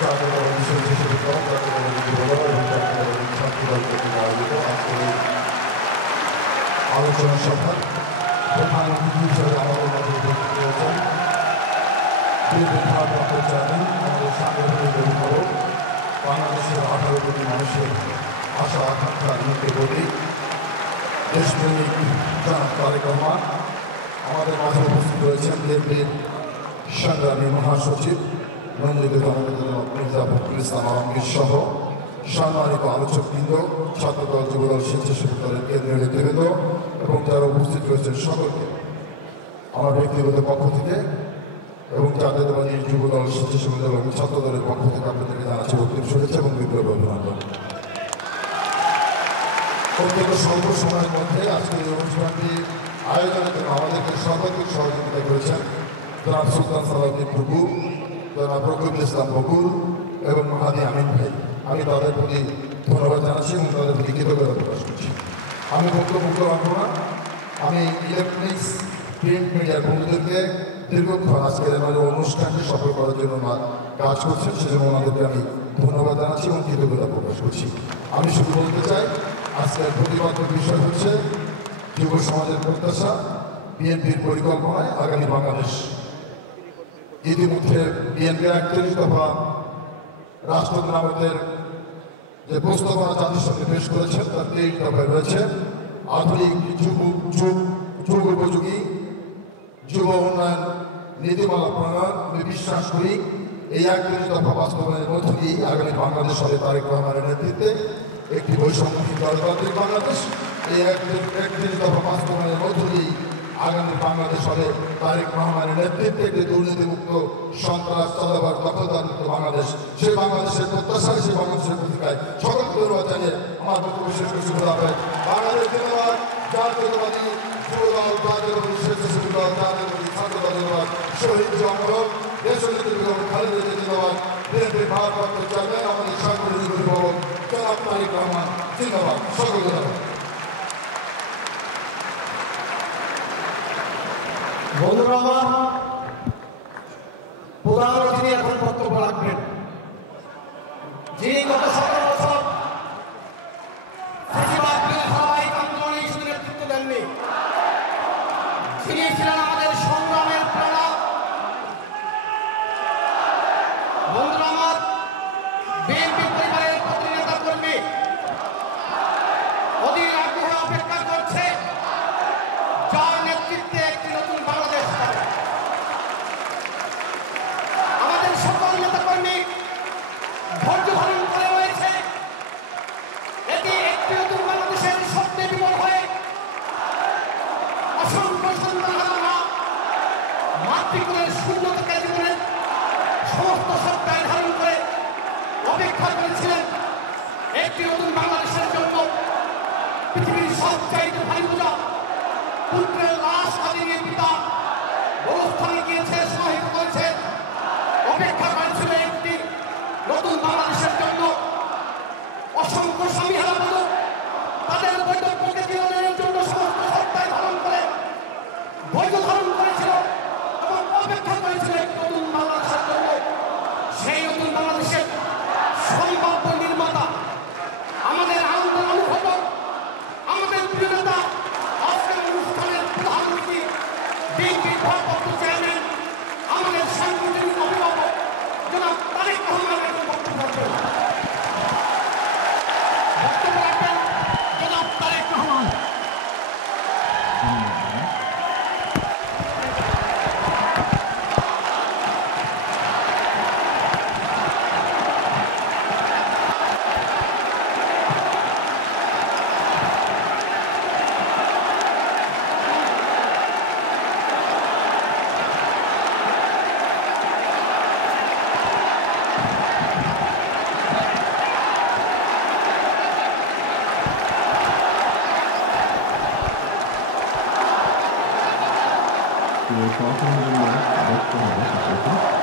জাতীয় দল বিশ্ববিদ্যালয় জাতীয় দল যুবদল এবং জাতীয় দল ছাত্রদল কর্তৃক আয়োজিত আজকের এই আলোচনা সভা প্রধান অতিথি হিসেবে আমাদের মাঝে উপস্থিত রয়েছেন বিএনপির ভারপ্রাপ্ত চেয়ারম্যান আমাদের সাংগঠনিক অভিভাবক বাংলাদেশের 18 কোটি মানুষের আশা আকাঙ্ক্ষার মুখ্যমন্ত্রী দেশপ্রেমিক জনাব তারেক রহমান। আমাদের মাঝে উপস্থিত রয়েছেন বিএনপির সংগ্রামী মহাসচিব নন্দিত জননেতা মির্জা ফখরুল ইসলাম আলমগীর সহ সম্মানিত আলোচকবৃন্দ, ছাত্রদল যুবদল স্বেচ্ছাসেবক দলের কেন্দ্রীয় নেতৃবৃন্দ এবং যারা উপস্থিত রয়েছেন সকলকে আমার ব্যক্তিগত পক্ষ থেকে এবং জাতীয়তাবাদী যুবদল স্বেচ্ছাসেবক দল এবং ছাত্রদলের পক্ষ থেকে আপনাদেরকে জানাচ্ছি বক্তব্য শুভেচ্ছা এবং বিপ্লব অভিনন্দন। অত্যন্ত স্বল্প সময়ের মধ্যে আজকের এই অনুষ্ঠানটি আয়োজনের জন্য আমাদেরকে সর্বাধিক সহযোগিতা করেছেন জনাব সুলতান সালাউদ্দিন টুকু, জনাব রকিবুল ইসলাম বকুল এবং হাদি আমিন ভাই। আমি তাদের প্রতি ধন্যবাদ জানাচ্ছি এবং তাদের প্রতি কৃতজ্ঞতা প্রকাশ করছি। আমি বক্তব্য রাখবো না। আমি ইলেকট্রনিক্স প্রিন্ট মিডিয়ার বন্ধুদেরকে দীর্ঘক্ষণ আজকের আমাদের অনুষ্ঠানটি সফল করার জন্য কাজ করছেন, সেজন্য ওনাদেরকে আমি ধন্যবাদ জানাচ্ছি এবং কৃতজ্ঞতা প্রকাশ করছি। আমি শুধু বলতে চাই আজকের প্রতিবাদের বিষয় হচ্ছে যুব সমাজের প্রত্যাশা, বিএনপির পরিকল্পনায় আগামী বাংলাদেশ। ইতিমধ্যে বিএনপির 41 দফা রাষ্ট্র মেরামতের যে প্রস্তাবনা জাতিসংঘে পেশ করেছেন তার 23 দফায় রয়েছে আধুনিক যুগ উপযোগী যুব উন্নয়ন নীতিমালা প্রণয়ন। আমি বিশ্বাস করি এই 41 দফা বাস্তবায়নের মধ্য দিয়েই আগামী বাংলাদেশ হবে তারেক রহমানের নেতৃত্বে একটি বৈষম্যহীন গণতান্ত্রিক বাংলাদেশ। এই 41 দফা বাস্তবায়নের মধ্য দিয়েই আগামী বাংলাদেশ হবে তারেক রহমানের নেতৃত্বে একটি দুর্নীতিমুক্ত, সন্ত্রাস চাঁদাবাজ দখলদারমুক্ত বাংলাদেশ। সেই বাংলাদেশের প্রত্যাশায়, সেই বাংলাদেশের প্রতিকায় সকলকে ধন্যবাদ জানিয়ে আমার বক্তব্য শেষ করছি। বাংলাদেশ ধন্যবাদ, জাতীয়তাবাদী যুবদল, জাতীয়তাবাদী স্বেচ্ছাসেবী দল, জাতীয়তাবাদী ছাত্রদল ধন্যবাদ, শহীদ জঙ্গল দেশনেত্রী বেগম খালেদা জিয়া ধন্যবাদ, বিএনপির ভারপ্রাপ্ত চেয়ারম্যান আমাদের সাংগঠনিক অভিভাবক জনাব তারেক রহমান ধন্যবাদ, সকল ধন্যবাদ। বন্ধুরা আমার, প্রধান অতিথি এখন বক্তব্য রাখবেন, যিনি গত 17 বছর ফ্যাসিবাদ বিরোধী ধারাবাহিক আন্দোলনে শুধু নেতৃত্ব দেননি, তিনি ছিলেন আমাদের সংগ্রামের প্রেরণা। বন্ধুরা আমার, বিএনপি পরিবারের প্রতি নেতা কর্মী অধীর আগ্রহে অপেক্ষা করছে যার নেতৃত্বে একটি নতুন বাংলাদেশ হবে। আমাদের সকল নেতাকর্মী ধৈর্য ধারণ করে রয়েছে এটি একটি নতুন বাংলাদেশের স্বপ্নে বিবর হয়ে অসংখ্য সন্তানহারা মাতৃকুলের শূন্য থেকে জীবনের সমস্ত সত্তায় ধারণ করে অপেক্ষা করেছিলেন একটি নতুন বাংলাদেশের জন্য। পৃথিবীর সবচাইতে ভারী বোঝা পুত্রের লাশ হারিয়ে পিতা অবস্থানে গিয়েছে, শহীদ করেছে, অপেক্ষা করেছিল একটি নতুন বাংলাদেশের জন্য। অসংখ্য স্বামীহারা বলো তাদের বৈধব্যকে জীবনের জন্য সমস্ত সত্তায় ধারণ করে বৈধ ধারণ করেছিল এবং অপেক্ষা করেছিল একটি নতুন বাংলাদেশের জন্য। সেই নতুন বাংলাদেশের সম্ভাব্য নির্মাতা আমাদের আনন্দ অনুভব, আমাদের প্রিয় নেতা, আজকের অনুষ্ঠানের প্রধানমন্ত্রী, বিএনপির ভারপ্রাপ্ত চেয়ারম্যান, আমাদের সাংগঠনিক অভিভাবক জনাব তারেক রহমানের বক্তব্য রাখবেন জনাব Tarique Rahman. Your talking about